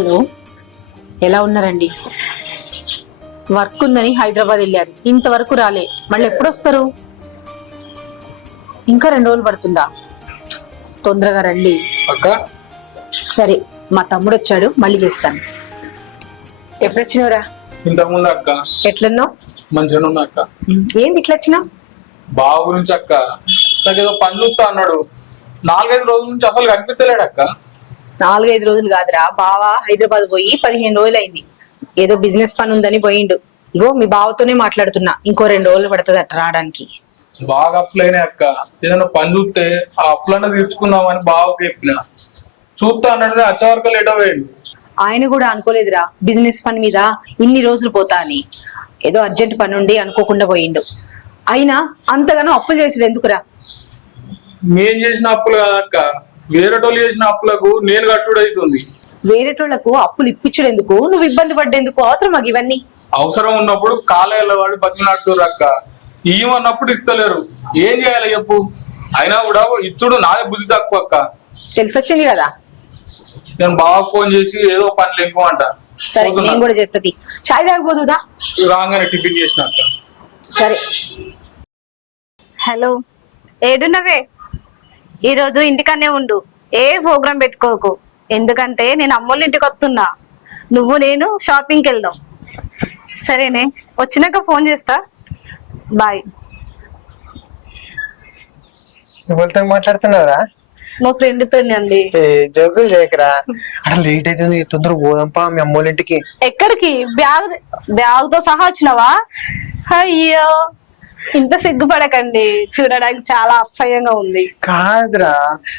Hello, ఎలా ఉన్నారండి? Work ఉందని హైదరాబాద్ వెళ్ళారు, ఇంతవరకు రాలే. మళ్ళీ ఎప్పుడు వస్తారు? ఇంకా 2 రోజులు పడుతుందా? తొందరగా రండి. అక్క సరే, మా తమ్ముడు వచ్చాడు, మళ్ళీ చేస్తాను. ఎప్పుడు వచ్చినవరా? ఇంతకుముందు అక్క. ఎట్లన్నావు? మంచిగా ఉన్నా అక్క. ఏంది ఇట్లా వచ్చినావు? బావ గురించి అక్క, నాకేదో పని చూస్తా అన్నాడు. 4-5 రోజుల నుంచి అసలు కనిపించలేడు అక్క. 4-5 రోజులు కాదురా, బావ హైదరాబాద్ పోయి 15 రోజులు అయింది. ఏదో బిజినెస్ పని ఉందని పోయిండు. ఇగో మీ బావతోనే మాట్లాడుతున్నా, ఇంకో 2 రోజులు పడుతుంది అట్లా రావడానికి. బాగా అప్పులైనా అక్క, ఏదైనా పని చూస్తే ఆ అప్పులన్నా తీర్చుకుందామని బావకి చెప్పిన. చూస్తా అన్నాడు, వచ్చే వరకు లేట్ అయ్యాడు. ఆయన కూడా అనుకోలేదురా బిజినెస్ పని మీద ఇన్ని రోజులు పోతా అని. ఏదో అర్జెంట్ పని ఉండి అనుకోకుండా పోయిండు. అయినా అంతగానో అప్పులు చేసేది ఎందుకురా? నేను చేసిన అప్పులు కాదక్క, వేరేటోళ్ళు చేసిన అప్పులకు నేను కట్టుడు అవుతుంది. వేరేటోళ్లకు అప్పులు ఇప్పించడం ఎందుకు, నువ్వు ఇబ్బంది పడ్డేందుకు? అవసరం మాకు ఇవన్నీ. అవసరం ఉన్నప్పుడు కాలేజీలో వాడి బతికినట్టు అక్క, ఇవ్వన్నప్పుడు ఇస్తలేరు. ఏం చేయాలి చెప్పు? అయినా కూడా ఇచ్చుడు నాదే బుద్ధి తక్కువ అక్క. తెలిసొచ్చింది కదా. నేను బాగా ఫోన్ చేసి ఏదో పని లేకు అంట. సరే, నేను కూడా చెప్తుంది. చాయ్ తాగబోదుదా? రాగానే టిఫిన్ చేసిన అక్క. సరే. హలో, ఏడున్నవే? ఈరోజు ఇంటికనే ఉండు, ఏ ప్రోగ్రాం పెట్టుకోకు. ఎందుకంటే నేను అమ్మోళ్ళ ఇంటికి వస్తున్నా. నువ్వు నేను షాపింగ్కి వెళ్దాం, సరేనే? వచ్చినాక ఫోన్ చేస్తా. బాయ్. ఎవరితో మాట్లాడుతున్నారా? మా ఫ్రెండ్ తోని అండి. జోకులు చేయకరా, అక్కడ లేట్ అవుతుంది, తొందరగా పోదాంపా మీ అమ్మోళ్ళ ఇంటికి. ఎక్కడికి? బ్యాగ్ తో సహా వచ్చినావా? అయ్యో, ఇంత సిగ్గుపడకండి, చూడడానికి చాలా అసహ్యంగా ఉంది. కాదురా,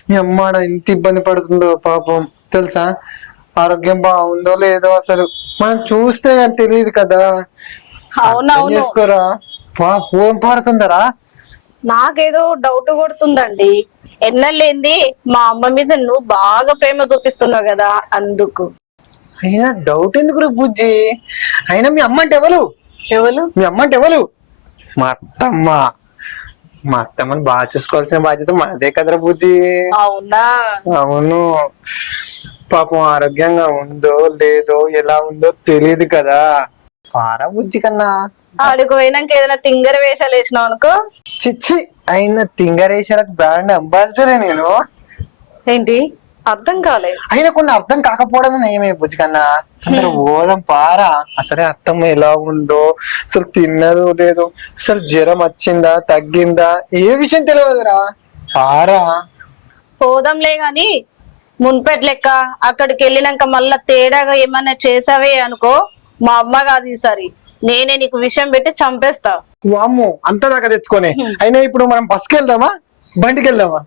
మీ అమ్మ ఆడ ఎంత ఇబ్బంది పడుతుందో పాపం, తెలుసా? ఆరోగ్యం బాగుందో లేదో అసలు మనం చూస్తే కానీ తెలియదు కదా. అవునవును, చేసుకోరా, పోం పారుతుందరా. నాకేదో డౌట్ కొడుతుందండి. ఎన్నెళ్ళేంది మా అమ్మ మీద నువ్వు బాగా ప్రేమ చూపిస్తున్నావు కదా, అందుకు. అయినా డౌట్ ఎందుకు బుజ్జి? అయినా మీ అమ్మ అంటే ఎవరు? ఎవరు? మీ అమ్మ అంటే ఎవరు? మా అత్తమ్మ. మా అత్తమ్మని బాగా చూసుకోవాల్సిన బాధ్యత మనదే కదరా బుజ్జి. అవునా? అవును. పాపం ఆరోగ్యంగా ఉందో లేదో ఎలా ఉందో తెలియదు కదా. పారా బుజ్జి కన్నా. ఆడికి పోయినాక ఏదైనా తింగర వేషాలు వేసినావు అనుకో. చిచ్చి, అయిన తింగరేశాలకు బ్రాండ్ అంబాసిడరే నేను. ఏంటి? అర్థం కాలేదు. అయినా కొన్ని అర్థం కాకపోవడమే నయమే బుజ్జి కన్నా. అందరూ ఓడం పారా. అసలే అత్తమ్మ ఎలా ఉందో, అసలు తిన్నదో లేదో, అసలు జ్వరం వచ్చిందా తగ్గిందా ఏ విషయం తెలియదురా. పారా. పోదాంలే గాని మున్పెట్ లెక్క అక్కడికి వెళ్ళినాక మళ్ళా తేడాగా ఏమన్నా చేసావే అనుకో, మా అమ్మ కాదు ఈసారి, నేనే నీకు విషయం పెట్టి చంపేస్తా. వామ్మో, అంత దాకా తెచ్చుకొని. అయినా ఇప్పుడు మనం బస్కి వెళ్దామా బండికి వెళ్దామా?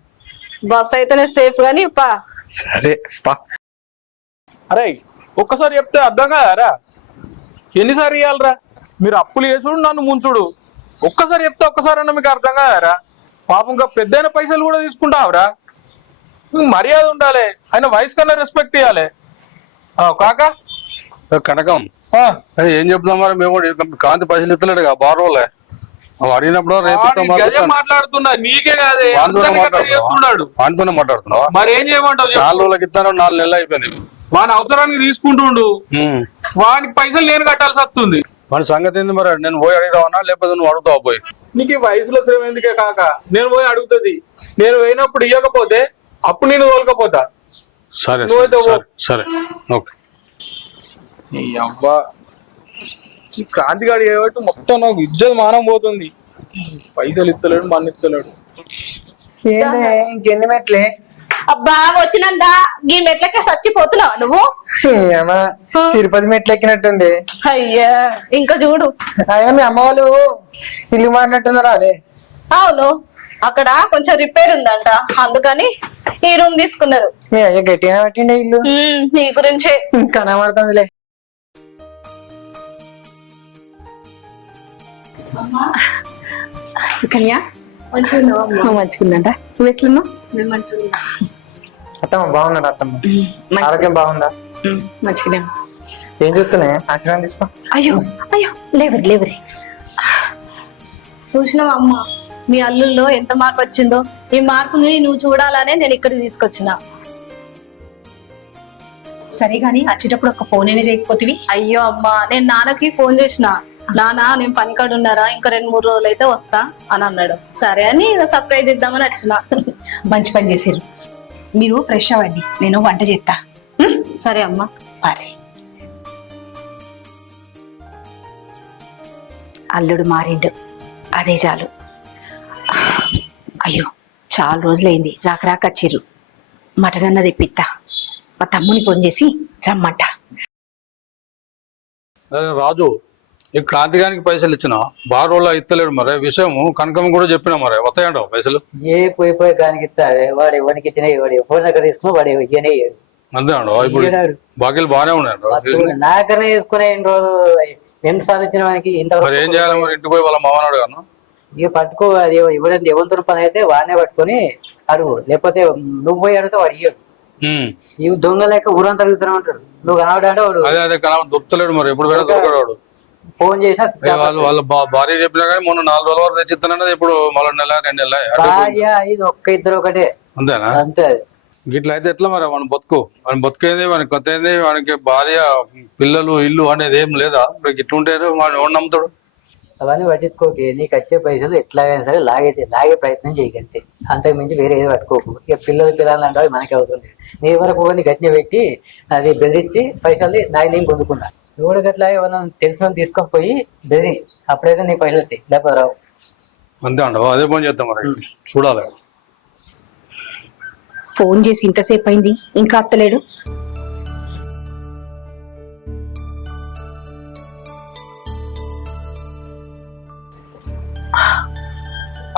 బస్ అయితేనే సేఫ్ గాని పా. సరే పా. అరే, ఒక్కసారి చెప్తే అర్థం కాదారా? ఎన్నిసార్లు ఇవ్వాలరా? మీరు అప్పులు చేసుడు, నన్ను ముంచుడు. ఒక్కసారి చెప్తే ఒక్కసారి అన్న మీకు అర్థం కాదారా? పాపం ఇంకా పెద్దైన పైసలు కూడా తీసుకుంటావురా. మర్యాద ఉండాలి, ఆయన వయసు కన్నా రెస్పెక్ట్ ఇవ్వాలి. కాకా కనకం, అదే ఏం చెప్తాం మరి? మేము కూడా కాంతి పైసలు ఇస్తలేడు బారోలే, అడిగినప్పుడు మాట్లాడుతున్నా. నీకే కాదే, వానితోనే మాట్లాడుతున్నావా? మరి ఏం చేయమంటావు? 4 రోజులకి ఇస్తాను, 4 నెలలు అయిపోయింది. వాని అవసరానికి తీసుకుంటుండు, వానికి పైసలు నేను కట్టాల్సి వస్తుంది. వాని సంగతి ఏంది మరి? నేను పోయి అడిగిదావనా లేకపోతే నువ్వు అడుగుతావు పోయి? నీకు ఈ వయసులో శ్రమ ఎందుకే కాక, నేను పోయి అడుగుతుంది. నేను పోయినప్పుడు ఇవ్వకపోతే అప్పుడు నేను తోలకపోతా. సరే సరే, ఓకే. ఈ అవ్వ, ఈ క్రాంతిగాడు ఏమంటే మొత్తం నాకు ఇజ్జత్ మానం పోతుంది. పైసలు ఇస్తలేడు, మన ఇస్తలేడు. ఇంకెన్ని మెట్లే? అబ్బా, వచ్చినందా ఈ మెట్లకే చచ్చిపోతున్నావా నువ్వు? తిరుపతి మెట్లు ఎక్కినట్టుంది. అయ్యా, ఇంకా చూడు. అయినా మీ అమ్మ వాళ్ళు ఇల్లు మారినట్టున్నారా? అదే. అవును, అక్కడ కొంచెం రిపేర్ ఉందంట, అందుకని ఈ రూమ్ తీసుకున్నారు. మీ అయ్య గట్టిగా పట్టిండే ఇల్లు. నీ గురించే కనబడుతుందిలే. సుకన్య మంచుకుందంట. నువ్వు ఎట్లున్నావు? అత్తమ్మ బాగున్నాడు. అత్తమ్మ ఆరోగ్యం బాగుందా? మంచిగా. ఏం చూస్తున్నాయి? ఆశీర్వాదం తీసుకో. అయ్యో అయ్యో, లేవరి. చూసినావా అమ్మ, మీ అల్లుల్లో ఎంత మార్పు వచ్చిందో. ఈ మార్పుని నువ్వు చూడాలనే నేను ఇక్కడికి తీసుకొచ్చిన. సరే గాని వచ్చేటప్పుడు ఒక ఫోన్ అయినా చేయకపోతివి. అయ్యో అమ్మా, నేను నాన్నకి ఫోన్ చేసిన, నాన్న నేను పనికాడు ఉన్నారా, ఇంకా 2-3 రోజులు అయితే వస్తా అని అన్నాడు. సరే అని సర్ప్రైజ్ ఇద్దామని వచ్చిన. మంచి పని చేసిర్రు. మీరు ఫ్రెష్ అవ్వండి, నేను వంట చేస్తా. సరే అమ్మా. మరి అల్లుడు మారిండు, అదే చాలు. అయ్యో చాలా రోజులైంది రాక వచ్చిర్రు. మటన్ అన్నది తెప్పిస్తా. మా తమ్ముని ఫోన్ చేసి రమ్మంట. అరే రాజు, ఈ క్రాంతిగానికి పైసలు ఇచ్చిన బాగా రోజులు ఇస్తలేడు. మరి విషయం కనకం కూడా చెప్పినా, మరి వస్తాయంటావు పైసలు? ఏ పోయి గానికి ఇస్తాడే, వాడు ఎవరికి ఇచ్చినా వాడు ఎవరి దగ్గర తీసుకుని వాడు ఇయ్యనే ఇయ్యడు. అంతే అంటావా? ఇప్పుడు బాకీలు బాగానే ఉన్నాయంట. నాకనే తీసుకునే ఇన్ని రోజులు 2 సార్లు ఇచ్చిన వానికి మరి ఇంతవరకు ఏం చేయాలి? మరి ఇంటికి పోయి వాళ్ళ మామనాడు కాను ఇక పట్టుకో. అది ఎవరైనా ఎవరితో పని అయితే వాడినే పట్టుకొని అడుగు, లేకపోతే నువ్వు పోయి అడిగితే వాడు ఇయ్యడు. ఇవి దొంగ లేక ఊరంతా తిరుగుతూనే ఉంటాడు. నువ్వు కనబడాడు వాడు అదే దొరుకుతలేడు. మరి ఎప్పుడు పోయినా దొరకడు వాడు. ఫోన్ చేసినా వాళ్ళ భార్య చెప్పినా కానీ మొన్న 4 రోజుల వరకు తెచ్చిస్తానన్నది. ఇప్పుడు మళ్ళీ 1-2 నెలలు భార్య ఇది ఇద్దరు ఒకటే. అంతేనా? అంతే. గిట్ల అయితే ఎట్లా మరి? మన బతుకేంది, వానికి కొత్త ఏంది, వానికి భార్య పిల్లలు ఇల్లు అనేది ఏం లేదా? ఇప్పుడు గిట్ల ఉంటారు, వాడిని ఎవడు నమ్ముతాడు? అవన్నీ పట్టించుకోకే. నీకు వచ్చే పైసలు ఎట్లాగైనా సరే లాగే ప్రయత్నం చేయగలితే, అంతకు మించి వేరే ఏది పట్టుకోకు. ఇక పిల్లలు అంటే మనకి అవసరం లేదు. నీ వరకు గట్టిన పెట్టి అది బెదిరించి పైసలు నేను కొనుక్కున్నా. నువ్వు గట్లా ఏమన్నా తెలిసిన తీసుకొని పోయి బెదిరి, అప్పుడైతే నీ పైసలు వస్తాయి, లేకపోతే రావు. అంతే అంటావు? అదే పని చేద్దాం మరి, చూడాలి. ఫోన్ చేసి ఇంతసేపు అయింది, ఇంకా అత్తలేడు.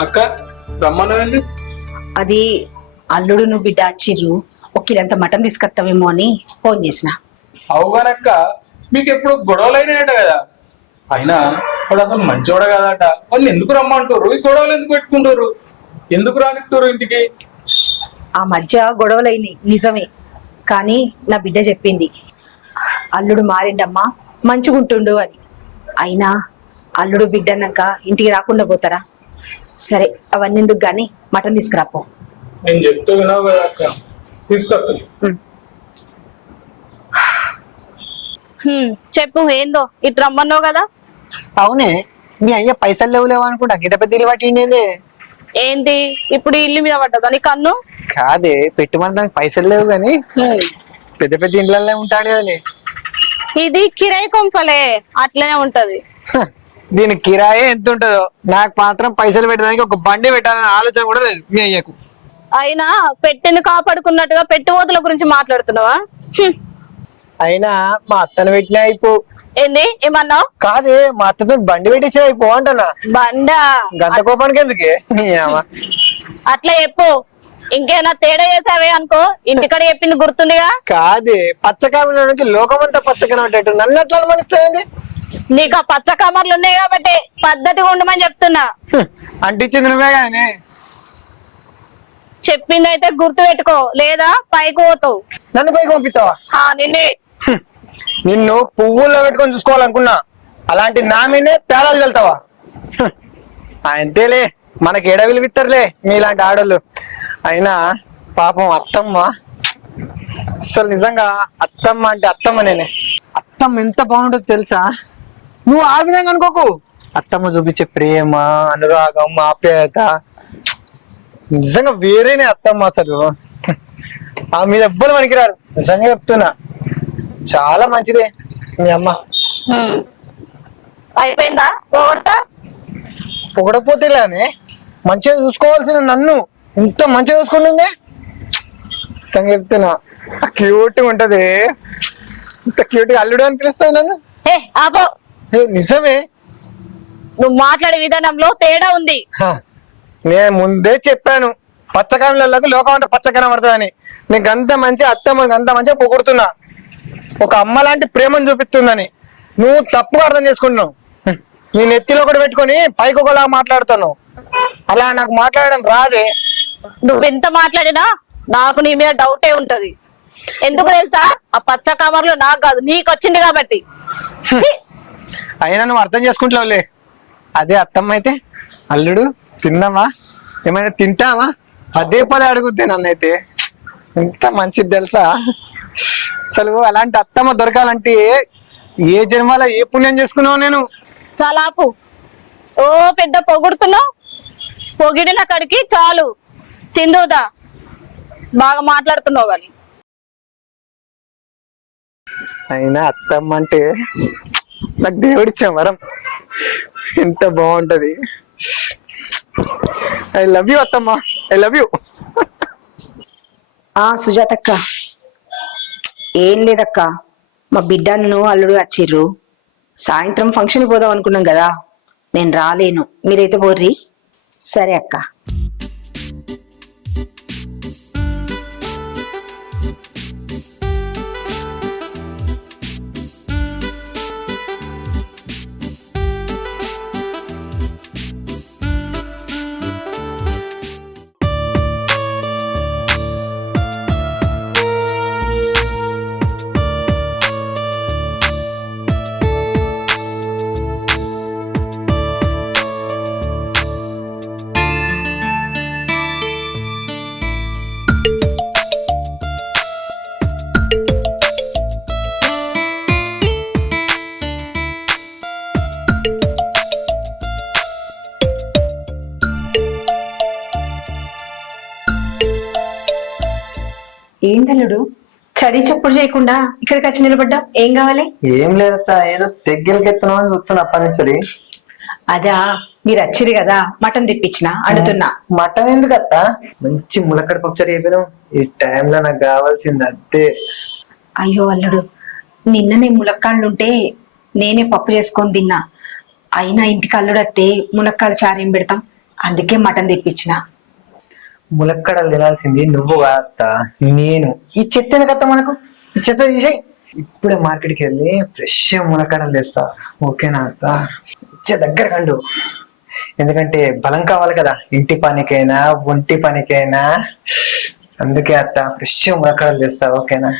అక్క రమ్మన్నానండి. అది అల్లుడు నువ్వు బిడ్డ వచ్చిర్రు, ఒక్కిలంత మటన్ తీసుకొస్తావేమో అని ఫోన్ చేసిన. అవుగానక్క, మీకు ఎప్పుడు గొడవలు అయినాయట కదా. అయినా వాడు అసలు మంచివాడ కదట. వాళ్ళు ఎందుకు రమ్మంటారు? ఈ గొడవలు ఎందుకు పెట్టుకుంటారు? ఎందుకు రానిస్తారు ఇంటికి? ఆ మధ్య గొడవలైనాయి నిజమే, కానీ నా బిడ్డ చెప్పింది అల్లుడు మారిండమ్మా, మంచిగుంటుండు అని. అయినా అల్లుడు బిడ్డ అన్నాక ఇంటికి రాకుండా పోతారా? సరే అవన్నీ ఎందుకు గాని మటన్ తీసుకురాపో. నేను చెప్తూ వినావు కదా అక్క, తీసుకొస్తాను. చెప్పు, ఏందో ఇటు రమ్మన్నావు కదా. అవునే, మీ అయ్య పైసలు లేవు అనుకుంటా గిట పెద్ద ఇల్లు పట్టిండేది. ఏంటి ఇప్పుడు ఇల్లు మీద పడ్డదా నీ కన్ను? కాదే, పెట్టుమని దానికి పైసలు లేవు కానీ పెద్ద పెద్ద ఇండ్లల్లో ఉంటాడు కదనే. ఇది కిరాయి కొంపలే, అట్లనే ఉంటది. దీని కిరాయి ఎంత ఉంటుందో, నాకు మాత్రం పైసలు పెట్టడానికి ఒక బండి పెట్టాలనే ఆలోచన కూడా లేదు మీ అయ్యకు. అయినా పెట్టిని కాపాడుకున్నట్టుగా పెట్టుబోతుల గురించి మాట్లాడుతున్నావా? అయినా మా అత్తను పెట్టినా అయిపో. ఏంది ఏమన్నావు? కాదే, మా అత్తతో బండి పెట్టించిన అయిపో అంటున్నా. బండా? గంత కోపానికి ఎందుకే? అట్లా చెప్పు. ఇంకేనా తేడా చేసావే అనుకో, ఇంటికాడ చెప్పింది గుర్తుందిగా. కాదే, పచ్చకామిలో నుంచి లోకమంతా పచ్చకన పట్టేట్టు నన్ను అట్లా అనుమానిస్తాయండి. నీకు ఆ పచ్చ కమర్లు ఉన్నాయి కాబట్టి పద్ధతిగా ఉండమని చెప్తున్నా. అంటించింది నువ్వే కానీ చెప్పింది అయితే గుర్తు పెట్టుకో, లేదా పైకి పోతావు. నన్ను పైకి పంపిస్తావా? నిన్నే. నిన్ను పువ్వుల్లో పెట్టుకొని చూసుకోవాలనుకున్నా, అలాంటి నా మీదే తేడాలు వెళ్తావా? అంతేలే, మనకి ఎడ విలువిస్తారులే మీలాంటి ఆడోళ్ళు. అయినా పాపం అత్తమ్మ, అసలు నిజంగా అత్తమ్మ అంటే అత్తమ్మ నేనే. అత్తమ్మ ఎంత బాగుంటుందో తెలుసా? నువ్వు ఆ విధంగా అనుకోకు. అత్తమ్మ చూపించే ప్రేమ, అనురాగం, ఆప్యాయత నిజంగా వేరేనే అత్తమ్మ. అసలు ఆ మీద ఎవ్వరు పనికిరారు, నిజంగా చెప్తున్నా. చాలా మంచిదే మీ అమ్మ. అయిపోయిందా పోగొడతా? పొగడపోతేలానే, మంచిగా చూసుకోవాల్సిన నన్ను ఇంత మంచిగా చూసుకుంటుంది. నిజంగా చెప్తున్నా, క్యూట్ గా ఉంటది. ఇంత క్యూట్ గా అల్లుడు అని పిలుస్తుంది నన్ను. ఆపో. నిజమే, నువ్వు మాట్లాడే విధానంలో తేడా ఉంది. నేను ముందే చెప్పాను, పచ్చకాయలకు లోకం అంతా పచ్చకన పడుతుందని. నీకు అంత మంచి అత్తమ్మ, అంత మంచిగా పొగుడుతున్నా, ఒక అమ్మ లాంటి ప్రేమను చూపిస్తుందని. నువ్వు తప్పుగా అర్థం చేసుకుంటున్నావు. నీ నెత్తిలో కూడా పెట్టుకొని పైకి ఒకలా మాట్లాడుతున్నావు. అలా నాకు మాట్లాడడం రాదే. నువ్వెంత మాట్లాడినా నాకు నీ మీద డౌటే ఉంటది. ఎందుకు తెలుసా? ఆ పచ్చ కవర్లు నాకు కాదు, నీకు వచ్చింది కాబట్టి. అయినా నువ్వు అర్థం చేసుకుంటావులే. అదే అత్తమ్మ అయితే, అల్లుడు తిన్నావా, ఏమైనా తింటావా, అదే పదే అడుగుద్ది నన్నైతే. ఎంత మంచిది తెలుసా? అసలు అలాంటి అత్తమ్మ దొరకాలంటే ఏ జన్మలో ఏ పుణ్యం చేసుకున్నావు నేను. చాలా ఆపు. ఓ పెద్ద పొగుడుతున్నావు. పొగిడిన కాడికి చాలు. తిందుదా బాగా మాట్లాడుతున్నావు కానీ. అయినా అత్తమ్మ అంటే నాకు దేవుడిచ్చే వరం. ఎంత బాగుంటది. ఐ లవ్ యూ అత్తమ్మ, ఐ లవ్ యూ. సుజాతక్క, ఏం లేదక్క, మా బిడ్డను అల్లుడు వచ్చిర్రు. సాయంత్రం ఫంక్షన్ పోదాం అనుకున్నాం కదా, నేను రాలేను, మీరైతే పోర్రి. సరే అక్క. ఏంటల్లుడు చడి చప్పుడు చేయకుండా ఇక్కడికి వచ్చి నిలబడ్డా? ఏం కావాలి? ఏం లేదత్త, ఏదో తెగ్గెలకెత్తున్నావు అని చూస్తున్నా అప్పటి నుంచి. అదా, మీరు వచ్చిరు కదా, మటన్ తెప్పించిన అడుగుతున్నా. మటన్ ఎందుకు అత్త? మంచి ములక్కడ పప్పుచారు చెప్పాను. ఈ టైంలో నాకు కావాల్సింది అదే. అయ్యో అల్లుడు, నిన్ననే ములక్కాళ్ళుంటే నేనే పప్పు చేసుకొని తిన్నా. అయినా ఇంటికి అల్లుడు వస్తే ములక్కాళ్ళ చారు ఏం పెడతాం, అందుకే మటన్ తెప్పించిన. ములక్కడలు తినాల్సింది నువ్వు కాదత్త, నేను. ఈ చెత్త ఎందుకత్త మనకు? ఈ చెత్త తీసేయి. ఇప్పుడే మార్కెట్కి వెళ్ళి ఫ్రెష్ ములక్కడలు తెస్తా, ఓకేనా అత్త? దగ్గర కండు, ఎందుకంటే బలం కావాలి కదా ఇంటి పనికైనా ఒంటి పనికైనా. అందుకే అత్త ఫ్రెష్ ములక్కడలు తెస్తా, ఓకేనా?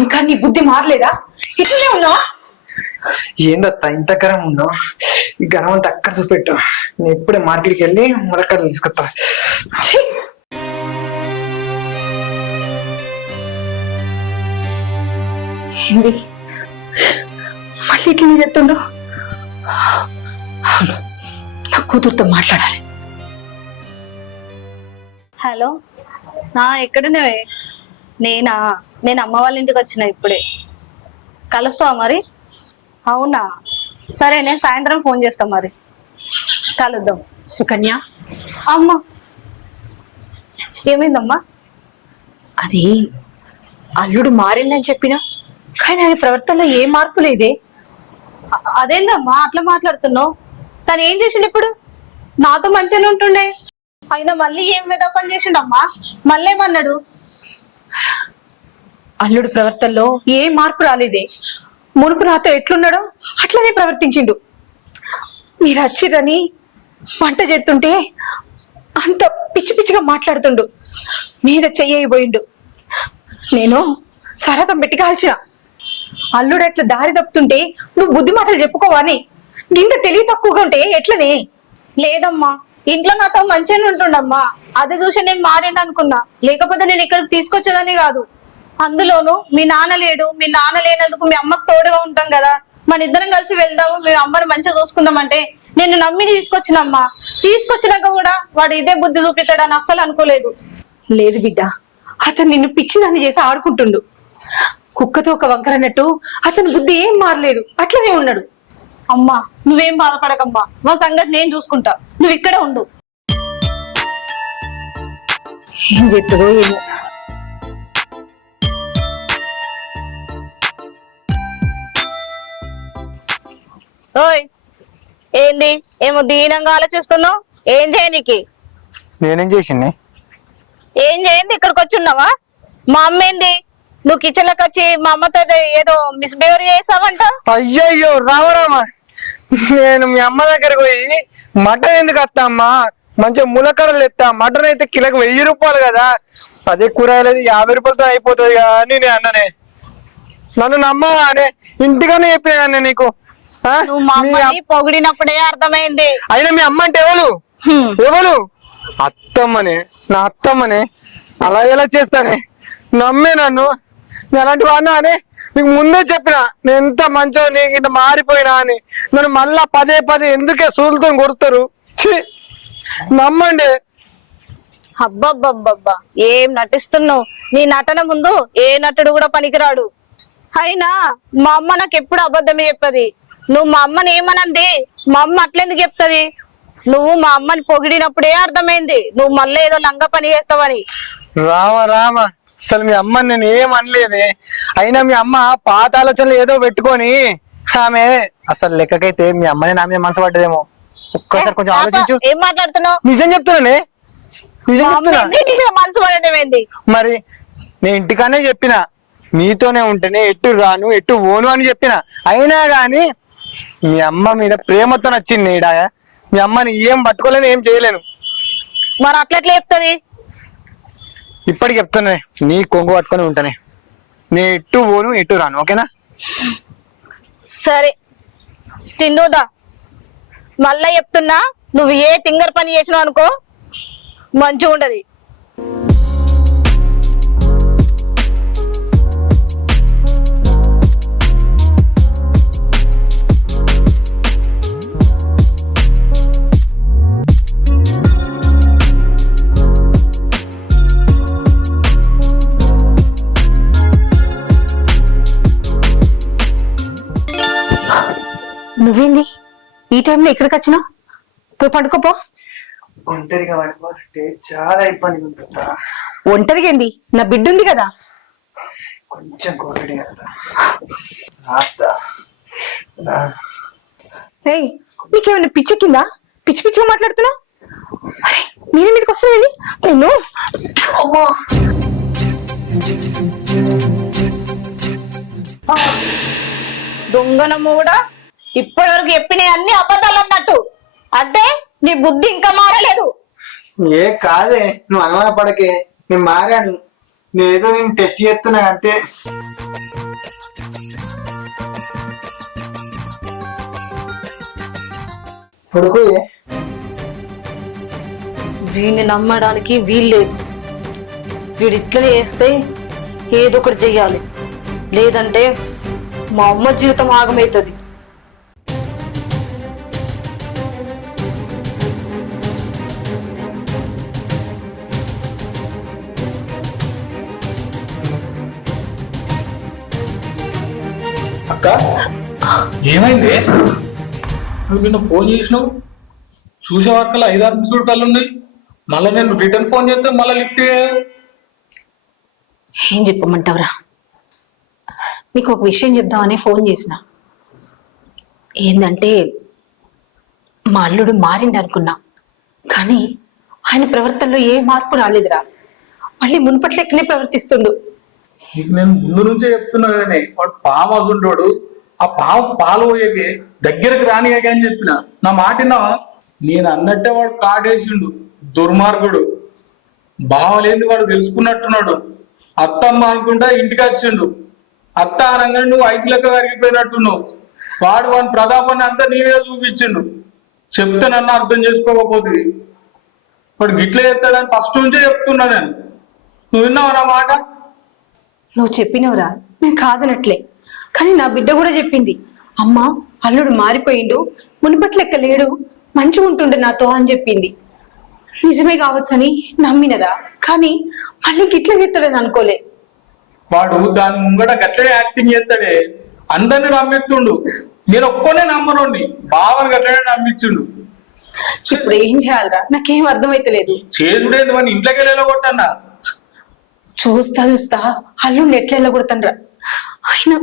ఇంకా నీ బుద్ధి మారలేదా? ఇట్లనే ఉన్నావా? ఏందత్త ఇంత గరం ఉన్నావు? ఈ గరం అంతా అక్కడ చూపెట్టు, నేను ఇప్పుడే మార్కెట్కి వెళ్ళి ములక్కడలు తీసుకొస్తా. ఛీ! ఏంది మళ్ళీ ఇట్లా నీ చెప్తుండు? నా కూతురుతో మాట్లాడాలి. హలో, ఎక్కడున్నావే? నేను అమ్మ వాళ్ళ ఇంటికి వచ్చిన ఇప్పుడే. కలుస్తావా మరి? అవునా, సరే, నేను సాయంత్రం ఫోన్ చేస్తా, మరి కలుద్దాం. సుకన్య, అమ్మా, ఏమైందమ్మా? అది అల్లుడు మారిందని చెప్పినా, కానీ ఆయన ప్రవర్తనలో ఏ మార్పు లేదే. అదేందమ్మా అట్లా మాట్లాడుతున్నావు? తను ఏం చేసిండు ఇప్పుడు? నాతో మంచిగానే ఉంటుండే, అయినా మళ్ళీ ఏం విధ పని చేసిండమ్మా? మళ్ళీ ఏమన్నాడు? అల్లుడు ప్రవర్తనలో ఏ మార్పు రాలేదే. మునుపు నాతో ఎట్లున్నాడో అట్లనే ప్రవర్తించిండు. మీరు వచ్చిర్రని వంట చేస్తుంటే అంత పిచ్చి పిచ్చిగా మాట్లాడుతుండు, మీద చెయ్యబోయిండు. నేను సరదం పెట్టి కాల్చిన. అల్లుడు ఎట్లా దారి తప్పుతుంటే నువ్వు బుద్ధి మాటలు చెప్పుకోవని ఇంత తెలివి తక్కువగా ఉంటే ఎట్లనే? లేదమ్మా, ఇంట్లో నాతో మంచిగానే ఉంటుండమ్మా. అది చూసి నేను మారిండు అనుకున్నా, లేకపోతే నేను ఇక్కడికి తీసుకొచ్చేదని కాదు. అందులోను మీ నాన్న లేడు, మీ నాన్న లేనందుకు మీ అమ్మకు తోడుగా ఉంటాం కదా, మన ఇద్దరం కలిసి వెళ్దాము, మీ అమ్మని మంచిగా చూసుకుందామంటే నేను నమ్మి తీసుకొచ్చినమ్మా. తీసుకొచ్చినాక కూడా వాడు ఇదే బుద్ధి చూపిస్తాడని అస్సలు అనుకోలేదు. లేదు బిడ్డ, అతను నిన్ను పిచ్చిదాన్ని చేసి ఆడుకుంటుండు. కుక్కతో ఒక వంకరన్నట్టు అతని బుద్ధి ఏం మారలేదు, అట్లనే ఉన్నాడు. అమ్మా, నువ్వేం బాధపడకమ్మా, మా సంగతి నేను చూసుకుంటా, నువ్వు ఇక్కడే ఉండు. ఏం చేస్తుందో ఏమో. ఓయ్, ఏంది ఏమో దీనంగా ఆలోచిస్తున్నావు? ఏం చేయనికి? నేనేం చేసింది? ఏం చేయండి ఇక్కడికి వచ్చి ఉన్నావా? మా అమ్మ ఏంది, నువ్వు కిచెన్ లోకి వచ్చి మా అమ్మతో ఏదో మిస్బిహేవ్ చేసావంట. అయ్యయ్యో రామరామా, నేను మీ అమ్మ దగ్గరకు పోయి మటన్ ఎందుకు వస్తామ్మా, మంచిగా ములకడలు ఎత్తా, మటన్ అయితే కిలోకి 1000 రూపాయలు కదా, అదే కూరగాయలు 50 రూపాయలతో అయిపోతుంది కదా అని నేను అన్ననే. నన్ను నమ్మవా అనే ఇంటిగానే చెప్పాను నీకు. నువ్వు మా అమ్మని పొగిడినప్పుడే అర్థమైంది. అయినా మీ అమ్మ అంటే ఎవరు? అత్తమ్మనే నా అత్తమ్మనే అలా ఎలా చేస్తానే? నమ్మే నన్ను నేను అలాంటి వాడినా అని నీకు ముందే చెప్పిన. నేను ఎంత మంచో నీకు ఇంత మారిపోయినా అని. నన్ను మళ్ళా పదే పదే ఎందుకే సూదులతో కొడుతారు? ఛీ, నమ్మండి. అబ్బబ్బబ్బబ్బా ఏం నటిస్తున్నావు? నీ నటన ముందు ఏ నటుడు కూడా పనికిరాడు. అయినా మా అమ్మ నాకు ఎప్పుడు అబద్ధమే చెప్పది. నువ్వు మా అమ్మని ఏమనండి, మా అమ్మ అట్లెందుకు చెప్తది? నువ్వు మా అమ్మని పొగిడినప్పుడే అర్థమైంది నువ్వు మళ్ళీ ఏదో లంగ పని చేస్తావని. రామ రామ, అసలు మీ అమ్మని నేను ఏం అనలేదే. అయినా మీ అమ్మ పాత ఆలోచనలు ఏదో పెట్టుకొని ఆమె అసలు లెక్కకైతే మీ అమ్మని నా మీద మనసు పడ్డదేమో. ఒక్కసారి కొంచెం ఆలోచించు. ఏం మాట్లాడుతున్నావు? నిజం చెప్తున్నానే, నిజం చెప్తున్నా. మనసు పడటం ఏంది? మరి నేను ఇంటికానే చెప్పిన మీతోనే ఉంటేనే ఎట్టు రాను ఎట్టు పోను అని చెప్పిన. అయినా గాని మీ అమ్మ మీద ప్రేమతో నచ్చింది ఈడ. మీ అమ్మని ఏం పట్టుకోలేను, ఏం చేయలేను. మరి అట్లెట్లా చెప్తది? ఇప్పటికి చెప్తున్నానే, నీ కొంగు పట్టుకొని ఉంటానే. నేను ఎట్టు పోను ఎట్టు రాను, ఓకేనా? సరే తిందుదా. మళ్ళా చెప్తున్నా, నువ్వు ఏ తింగర్ పని చేసినావు అనుకో మంచిగా ఉండదు. నువ్వేంది ఈ టైంలో ఎక్కడికి వచ్చినావు? పోయి పడుకోపో. ఒంటరిగా పడుకోవాలంటే చాలా ఇబ్బందిగా ఉంటుందా? ఒంటరిగా ఏంది, నా బిడ్డ ఉంది కదా. కొంచెం కోరడి కదా. ఏయ్, నీకేమైనా పిచ్చి కింద పిచ్చి పిచ్చిగా మాట్లాడుతున్నావు? అరే మీరే మీదకి వస్తుంది నేను. దొంగనము కూడా ఇప్పటి వరకు చెప్పినవి అన్ని అబద్ధాలు అన్నట్టు. అంటే నీ బుద్ధి ఇంకా మారలేదు. ఏ కాదే, నువ్వు అనుమాన పడకే. నేను మారాను, నేనేదో నేను టెస్ట్ చేస్తున్నా అంతే. పడుకోయే. వీడిని నమ్మడానికి వీల్లేదు. వీడు ఇట్లనే చేస్తే ఏదో ఒకటి చెయ్యాలి, లేదంటే మా అమ్మ జీవితం ఆగమవుతుంది. అక్క ఏమైంది? నువ్వు నిన్న ఫోన్ చేసినావు, చూసే వరకల్లా 5-6 మిస్డ్ కాళ్ళు ఉన్నాయి. మళ్ళీ నేను రిటర్న్ ఫోన్ చేస్తే మళ్ళీ లిఫ్ట్ ఏం చెప్పమంటావురా? నీకు ఒక విషయం చెప్దామని ఫోన్ చేసిన. ఏంటంటే మా అల్లుడు మారింది అనుకున్నా, కానీ ఆయన ప్రవర్తనలో ఏ మార్పు రాలేదురా. మళ్ళీ మునుపటి లెక్కనే ప్రవర్తిస్తుండు. నీకు నేను ముందు నుంచే చెప్తున్నా కానీ వాడు పాము అసుంటాడు. ఆ పాము పాలు పోయేకి దగ్గరకు రానియక అని చెప్పిన. నా మాట విన్నావా? నేను అన్నట్టే వాడు కాటేసిండు, దుర్మార్గుడు. బావలేంది వాడు తెలుసుకున్నట్టున్నాడు. అత్తమ్మ అనుకుంటా ఇంటికి వచ్చిండు. అత్త అనగా నువ్వు ఐసు లెక్క కరిగిపోయినట్టున్నావు. వాడు వాని ప్రతాపాన్ని అంతా నీవే చూపించిండు. చెప్తే నన్ను అర్థం చేసుకోకపోతే వాడు గిట్ల చెప్తాడని ఫస్ట్ నుంచే చెప్తున్నా నేను. నువ్వు విన్నావా నా మాట? నువ్వు చెప్పినవురా, నేను కాదనట్లే. కానీ నా బిడ్డ కూడా చెప్పింది, అమ్మ అల్లుడు మారిపోయిండు, మునుపటి లెక్క లేడు, మంచిగా ఉంటుండే నాతో అని చెప్పింది. నిజమే కావచ్చని నమ్మినరా, కానీ మళ్ళీ గిట్ల చెప్తాడని అనుకోలే. వాడు దాని ముంగట గట్లనే యాక్టింగ్ చేస్తాడే, అందరిని నమ్మిస్తుండు. నేను ఒక్కనే నమ్మనుండి, బావని గట్లనే నమ్మించిండు. ఇప్పుడు ఏం చేయాలరా, నాకేం అర్థమైతలేదు. చేసుడేది మన ఇంట్లోకి వెళ్ళగొట్టన్నా. చూస్తా చూస్తా అల్లుడిని ఎట్లా వెళ్ళగొడతానరా. ఆయన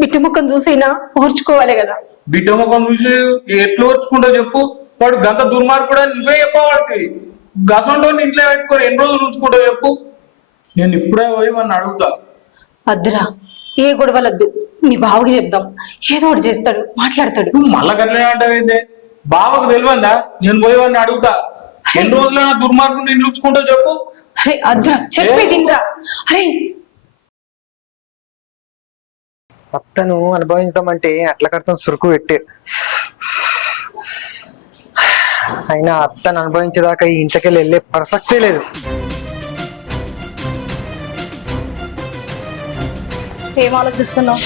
బిడ్డ ముఖం చూసైనా ఓర్చుకోవాలి కదా. బిడ్డ ముఖం చూసి ఎట్లా వచ్చుకుంటా చెప్పు? వాడు గంత దుర్మార్గుడా? నువ్వే చెప్పవాడికి. గసంలో ఇంట్లో పెట్టుకొని ఎన్ని రోజులు ఉంచుకుంటావు చెప్పు? నేను ఇప్పుడే పోయి వాడిని అడుగుతా. వద్దురా, ఏ గొడవలద్దు. మీ బావకి చెప్దాం, ఏదో ఒకటి చేస్తాడు, మాట్లాడతాడు. నువ్వు మళ్ళా గట్లనే అంటావేందే? బావకు తెలియదా? నేను పోయి వాడిని అడుగుతా. ఎన్ని రోజులైనా దుర్మార్గుని ఇంట్లో ఉంచుకుంటావు చెప్పు? అరే అద్దురా, చెప్పేదింద్రా. అరే అత్తను అనుభవించమంటే అట్ల కడతాం సురుకు పెట్టే. అయినా అత్తను అనుభవించేదాకా ఈ ఇంటికెళ్ళి వెళ్ళే ప్రసక్తే లేదు. ఏం ఆలోచిస్తున్నావు?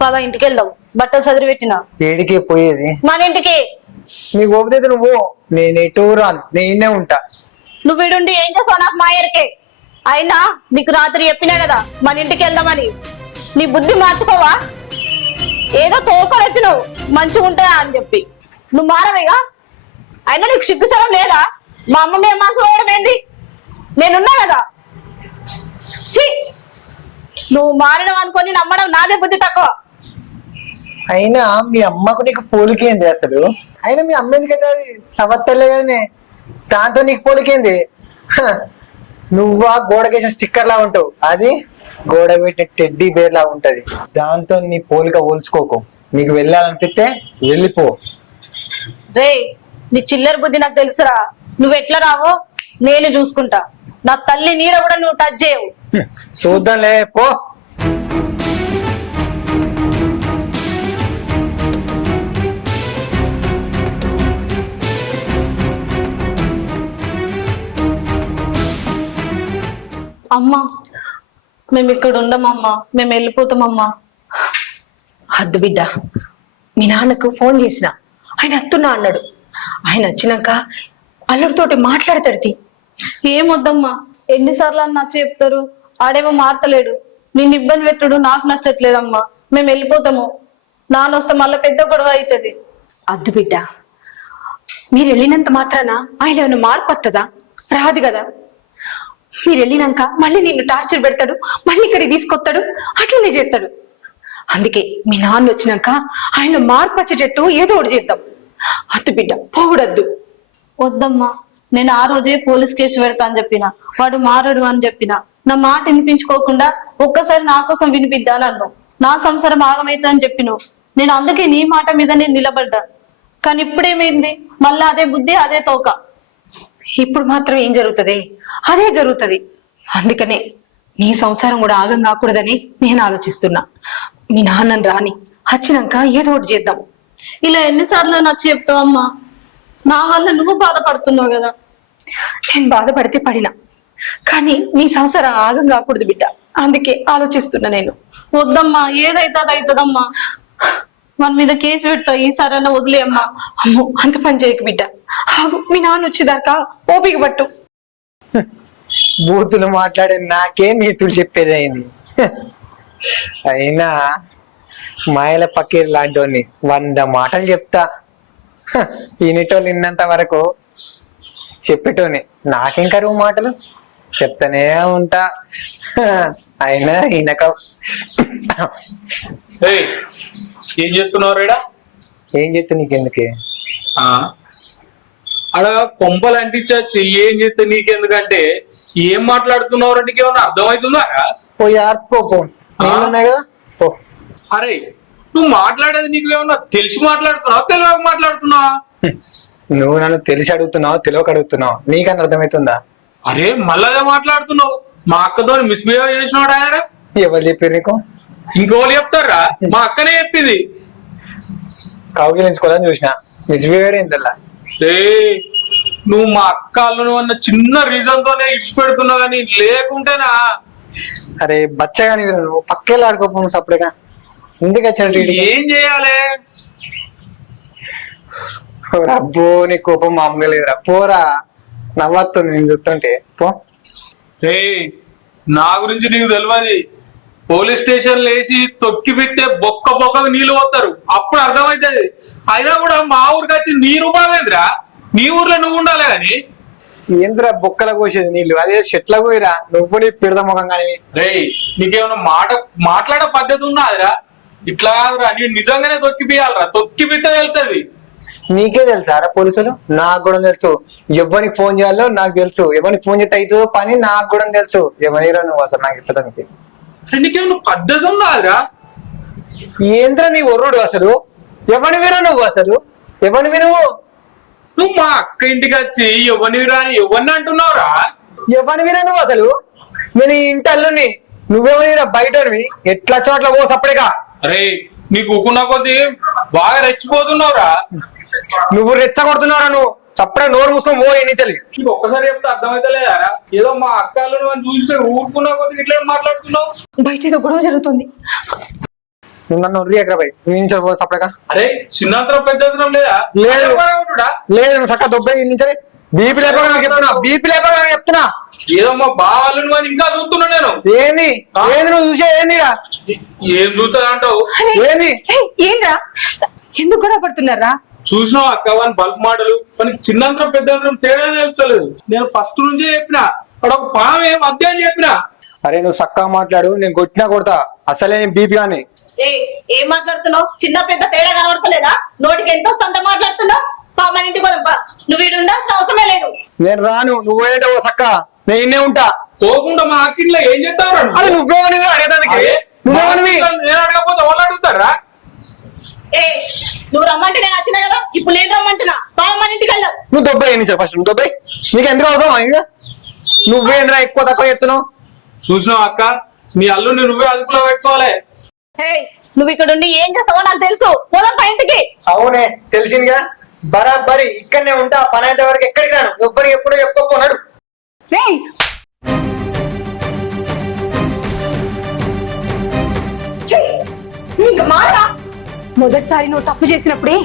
పద ఇంటికి వెళ్దాం, బట్టలు చదిరి పెట్టినా. ఏడికే పోయేది? మన ఇంటికి. నీకు ఓపితే నువ్వు, నేను ఎటు రాను, నేనే ఉంటా. నువ్వు వీడుండి ఏం చేస్తావు నాకు మాయర్కే. అయినా నీకు రాత్రి చెప్పినా కదా మన ఇంటికి వెళ్దామని. నీ బుద్ధి మార్చుకోవా? ఏదో తోపరొచ్చినావు మంచిగా ఉంటాయా అని చెప్పి. నువ్వు మారవేగా? అయినా నీకు సిగ్గుచరం లేదా? మా అమ్మ మేము మనసు పోవడం ఏంది? నేనున్నా కదా. ఛీ, నువ్వు మారినవు అనుకొని నమ్మడం నాదే బుద్ధి తక్కువ. అయినా మీ అమ్మకు నీకు పోలికేంది అసలు? అయినా మీ అమ్మ ఎందుకైతే సవత్తలే కానీ దాంతో నీకు పోలికేంది? హ, నువ్వా గోడకేసిన స్టిక్కర్ లా ఉంటావు, అది గోడ పెట్టిన టెడ్డీ బేర్ లా ఉంటది. దాంతో నీ పోలిక పోల్చుకోకు. నీకు వెళ్ళాలనిపిస్తే వెళ్ళిపో. రే, నీ చిల్లర బుద్ధి నాకు తెలుసురా. నువ్వు ఎట్లా రావో నేను చూసుకుంటా. నా తల్లి నీడ కూడా నువ్వు టచ్ చేయవు. చూద్దాంలే, పో. అమ్మా, మేము ఇక్కడ ఉండమమ్మా, మేము వెళ్ళిపోతామమ్మా. హద్దు బిడ్డ, మీ నాన్నకు ఫోన్ చేసిన, ఆయన వస్తున్నా అన్నాడు. ఆయన వచ్చినాక అల్లుడితోటి మాట్లాడతాడు. ఏమొద్దమ్మా, ఎన్నిసార్లు అని నచ్చ చెప్తారు. ఆడేమో మారతలేడు. నిన్ను ఇబ్బంది పెట్టుడు నాకు నచ్చట్లేదమ్మా. మేము వెళ్ళిపోతాము. నాన్న వస్తే మళ్ళీ పెద్ద గొడవ అవుతుంది. అద్దు బిడ్డ, మీరు వెళ్ళినంత మాత్రాన ఆయన ఏమైనా మార్పు వస్తుందా? రాదు కదా. మీరు వెళ్ళినాక మళ్ళీ నిన్ను టార్చర్ పెడతాడు, మళ్ళీ ఇక్కడికి తీసుకొస్తాడు, అట్లనే చేస్తాడు. అందుకే మీ నాన్న వచ్చినాక ఆయన మార్పు వచ్చేటట్టు ఏదో ఒకటి చేద్దాం. అద్దు బిడ్డ, పోవడద్దు. వద్దమ్మా, నేను ఆ రోజే పోలీస్ కేసు పెడతా అని చెప్పిన. వాడు మారడు అని చెప్పిన. నా మాట వినిపించుకోకుండా ఒక్కసారి నా కోసం వినిపిద్దానన్ను. నా సంసారం ఆగమైతే అని చెప్పిను. నేను అందుకే నీ మాట మీద నేను నిలబడ్డా. కానీ ఇప్పుడేమైంది? మళ్ళీ అదే బుద్ధి, అదే తోక. ఇప్పుడు మాత్రం ఏం జరుగుతుంది? అదే జరుగుతుంది. అందుకనే నీ సంసారం కూడా ఆగం కాకూడదని నేను ఆలోచిస్తున్నా. మీ నాన్నని రాని వచ్చినాక ఏదో ఒకటి చేద్దాం. ఇలా ఎన్నిసార్లు నచ్చి చెప్తావమ్మా? నా వల్ల నువ్వు బాధపడుతున్నావు కదా. నేను బాధపడితే పడినా, కానీ నీ సంసారం ఆగం కాకూడదు బిడ్డ. అందుకే ఆలోచిస్తున్నా నేను. వద్దమ్మా, ఏదైతే అది అవుతుందమ్మా. మన మీద కేసు పెడతావు, ఈసారైనా వదిలేయమ్మా. అమ్మో, అంత పని చేయకు బిడ్డ. ఆగు, మీ నాన్న వచ్చేదాకా ఓపిక పట్టు. బూతులు మాట్లాడే నాకే నీతులు చెప్పేది అయింది. అయినా మాయల పకీర్ లాంటి 100 మాటలు చెప్తా. ఈనిటోళ్ళు విన్నంత వరకు చెప్పేటోని నాకేం కరువు మాటలు చెప్తానే ఉంటా. అయినా ఈయనక ఏం చెప్తున్నావు? ఏం చెప్తే నీకెందుకే? అడ కొంపలు అంటించచ్చు. ఏం చెప్తే నీకెందుకంటే ఏం మాట్లాడుతున్నావు? నీకు ఏమన్నా అర్థమవుతుందా? పోయి ఆర్పుకోపో, నేనున్నాయి కదా, పో. అరే, నువ్వు మాట్లాడేది నీకు ఏమన్నా తెలిసి మాట్లాడుతున్నావు, తెలియక మాట్లాడుతున్నావా? నువ్వు నన్ను తెలిసి అడుగుతున్నావు, తెలియక అడుగుతున్నావు, నీకన్నా అర్థమవుతుందా? అరే, మళ్ళదే మాట్లాడుతున్నావు. మా అక్కతో మిస్బిహేవ్ చేసినాడు ఆయన. ఎవరు చెప్పారు నీకు? ఇంకోళ్ళు చెప్తారా? మా అక్కనే చెప్పింది. కౌగిలించుకోవాలని చూసిన, మిస్బిహేవియర్ ఏంటల్లా? ఏ, నువ్వు మా అక్కలను అన్న చిన్న రీజన్ తోనే ఇడ్చి పెడుతున్నావు, కానీ లేకుంటేనా? అరే బచ్చగాని నువ్వు పక్కేళ్ళు ఆడుకోపో. సపరేగా ఎందుకు వచ్చినట్టు? ఏం చేయాలి? అబ్బో, నీ కోపం మామూలుగా లేదురా. పోరా, నవ్వుతుంది నేను చూస్తుంటే. పో. ఏ, నా గురించి నీకు తెలియదు. పోలీస్ స్టేషన్ లేచి తొక్కి పెట్టే బొక్క నీళ్లు పోతారు, అప్పుడు అర్థమవుతుంది. అయినా కూడా మా ఊరికి వచ్చి నీ రూపాయేంద్రా? నీ ఊర్లో నువ్వు ఉండాలి కానీ. ఏంద్రా బొక్కల పోసేది నీళ్లు? అదే చెట్ల పోయిరా నువ్వు, నీ పిడద ముఖం కానీ. రే, నీకేమన్నా మాట్లాడే పద్ధతి ఉన్నదిరా? ఇట్లా కాదురా, నీ నిజంగానే తొక్కిపియాలరా. తొక్కి పిత్తే వెళ్తుంది. నీకే తెలుసా రా పోలీసులు? నాకు కూడా తెలుసు. ఎవరికి ఫోన్ చేయాలో నాకు తెలుసు. ఎవరికి ఫోన్ చేస్తే అవుతుందో పని నాకు కూడా తెలుసు. ఎవరిరా నువ్వు అసలు? నాకు ఇప్పటికి నీకేమన్నా పద్ధతి ఉన్నదిరా? ఏంద్రా నీ ఒర్రుడు అసలు? ఎవరివిరా నువ్వు అసలు? ఎవరివి నువ్వు? నువ్వు మా అక్క ఇంటికి వచ్చి ఎవరిని రాని ఎవరిని అంటున్నావురా? ఎవరివిరా నువ్వు అసలు? నేను ఈ ఇంటి అల్లుని, నువ్వెవరిరా బయటవి? ఎట్లా చోట్ల పో సపరేగా. అరే, నీకు ఉక్కున్న కొద్దీ బాగా రెచ్చిపోతున్నావురా. నువ్వు రెచ్చగొడుతున్నారా? నువ్వు తప్పుడే నోరు మూసుకొని పో ఎన్నించాలి. నీకు ఒక్కసారి చెప్తే అర్థమైతలేదారా? ఏదో మా అక్కలను అని చూస్తే ఊరుకున్న కొద్ది ఇట్లా మాట్లాడుతున్నావు. బయట ఏదో గొడవ జరుగుతుంది. నువ్వు నన్ను రియగ్రా బాయ్ ఎన్నించాలి పో సపడగా. అరే చిన్నంతరం పెద్దంతరం లేదా? లేదు. ఉంటుడా? లేదు నువ్వు చక్కగా దొబ్బే ఎన్నించాలి. బీపీ లేపగా నాకు చెప్తున్నా, బీపీ లేపగా నాకు చెప్తున్నా. ఏదో మా బావాలను అని ఇంకా చూస్తున్నా నేను. ఏంది ఏంది నువ్వు చూసే ఏందిరా? ఏం చూస్తా అంటావు? ఏంది ఏంద్రా ఎందుకు గొడవ పడుతున్నారా? చూసినావు అక్క వాని బల్క్ మాటలు. మనకి చిన్నంతరం పెద్దంతరం తేడా తెలుస్తలేదు. నేను ఫస్ట్ నుంచే చెప్పిన అక్కడ ఒక పాము ఏం అద్దె అని చెప్పిన. అరే నువ్వు చక్కగా మాట్లాడు, నేను కొట్టినా కొడతా. అసలే నేను బీపీ కానీ. ఏం మాట్లాడుతున్నావు? చిన్న పెద్ద తేడా కనబడతలేదా? నోటికి ఎంతో సొంత మాట్లాడుతున్నావు. మన ఇంటికి పోదాంపా. నువ్వు వీడు ఉండాల్సిన అవసరమే లేదు. నేను రాను, నువ్వు ఏంటో చక్క నేను ఇన్నే ఉంటా. పోకుండా మా అక్కింట్లో ఏం చేస్తావు? అరే నువ్వేమని అడగడానికి? నువ్వేమనివి? నేను అడగకపోతే వాళ్ళు అడుగుతారా? నువ్వు రమ్మంటే నేను వచ్చినా కదా, ఇప్పుడు నేను రమ్మంటున్నా. మన ఇంటికి వెళ్దాం. నువ్వు దొబ్బై ఎన్ని ఫస్ట్ నువ్వు దొబ్బై. నీకు ఎందుకు అవుతావు ఇంకా? నువ్వేంద్రా ఎక్కువ తక్కువ చెప్తున్నావు? చూసినావు అక్క, నీ అల్లుని నువ్వే అదుపులో పెట్టుకోవాలి. నువ్వు ఇక్కడ ఉండి ఏం చేస్తావో నాకు తెలుసు. పోదాం పై ఇంటికి. అవునే తెలిసిందిగా. బరాబరి ఇక్కడనే ఉంటా. పని అయితే వరకు ఎక్కడికి రాను. ఎవ్వరికి ఎప్పుడో చెప్పుకోపోనాడు. మారా మొదటిసారి నువ్వు తప్పు చేసినప్పుడే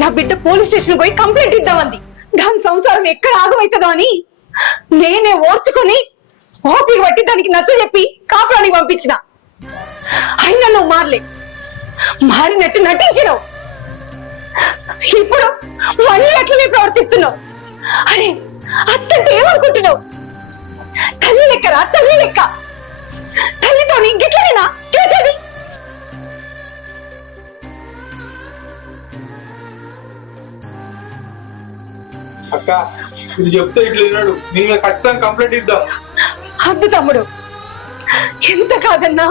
నా బిడ్డ పోలీస్ స్టేషన్ పోయి కంప్లైంట్ ఇద్దామంది. దాని సంసారం ఎక్కడ ఆగమవుతుందో అని నేనే ఓర్చుకొని ఓపిక పట్టి దానికి నచ్చ చెప్పి కాపురానికి పంపించిన. అయినా నువ్వు మారినట్టు నటించినావు. ఇప్పుడు మళ్ళీ అట్లనే ప్రవర్తిస్తున్నావు. అరే అత్తంటే ఏమనుకుంటున్నావు? తల్లి లెక్కరా, తల్లి లెక్క. తల్లితో ఇంకెట్లనేనా చేసేది? అక్క ఇది చెప్తే ఇట్లా విన్నాడు. నీ మీద ఖచ్చితంగా కంప్లైంట్ ఇద్దాం. అద్దు తమ్ముడు, ఎంత కాదన్నా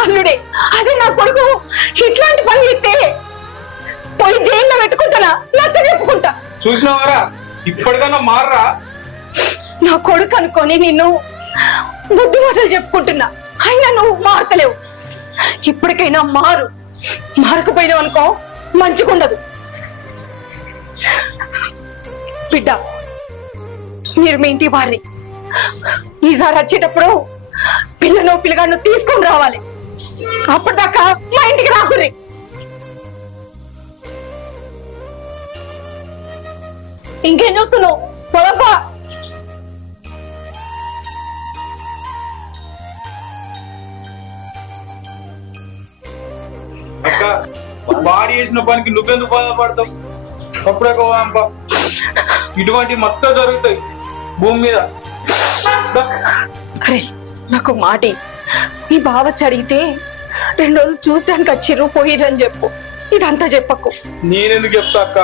అల్లుడే. అదే నా కొడుకు ఇట్లాంటి పని చేస్తే పోయి జైల్లో పెట్టుకుంటానా? నచ్చ చెప్పుకుంటా. చూసినావారా? ఇప్పటికన్నా మారరా? నా కొడుకు అనుకొని నిన్ను బుద్ధి మాటలు చెప్పుకుంటున్నా. అయినా నువ్వు మారతలేవు. ఇప్పటికైనా మారకపోయినావు అనుకో మంచిగుండదు. బిడ్డ మీరు మీ ఇంటి వారి ఈసారి వచ్చేటప్పుడు పిల్లను పిల్లగాను తీసుకొని రావాలి. అప్పటిదాకా మా ఇంటికి రాకుర్రి. ఇంకేం చూస్తున్నావు? పొలపా. అక్క బాడీ చేసిన పనికి నువ్వెందుకు బాధపడతావు? అప్పుడే కోపం. ఇటువంటి మొత్తం జరుగుతాయి భూమి మీద. అరే నాకు మాటి, నీ బావచ్చి అడిగితే 2 రోజులు చూసడానికి వచ్చిర్రు పోయిరని చెప్పు. ఇదంతా చెప్పకు. నేనెందుకు చెప్తా అక్క?